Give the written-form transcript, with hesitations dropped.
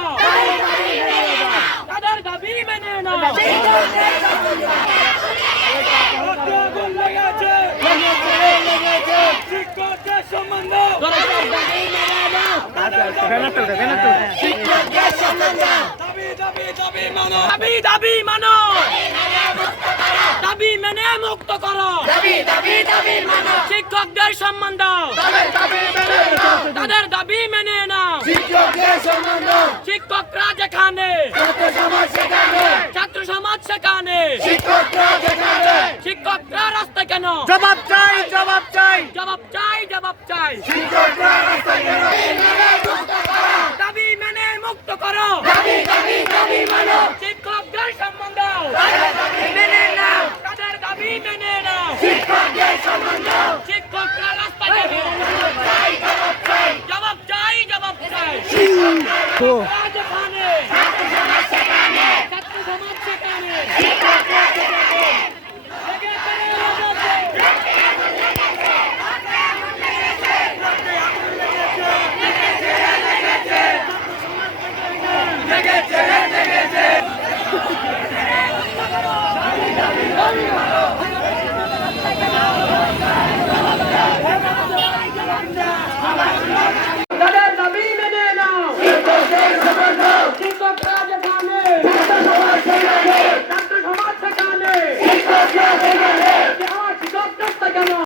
দাও, তাদের দাবি মেনে নাও। আগুন লেগেছে, শিক্ষকদের সম্মান দাও, দাবি দাবি দাবি মানো, দাবি দাবি মানো, দাবি মেনে মুক্ত করো, শিক্ষকদের সম্মান দাও, তাদের দাবি মেনে নাও। শিক্ষকরা যেখানে, ছাত্র সমাজ সেখানে, শিক্ষকরা রাস্তায় কেন? জবাব চাই, জবাব চাই, জবাব চাই, জবাব চাই। দাবি মেনে মুক্ত করো, শিক্ষকদের সম্মান দাও, মেনে নাও, তাদের দাবি মেনে নাও। শিক্ষকরা রাস্তায় কেন? জবাব চাই, জবাব চাই।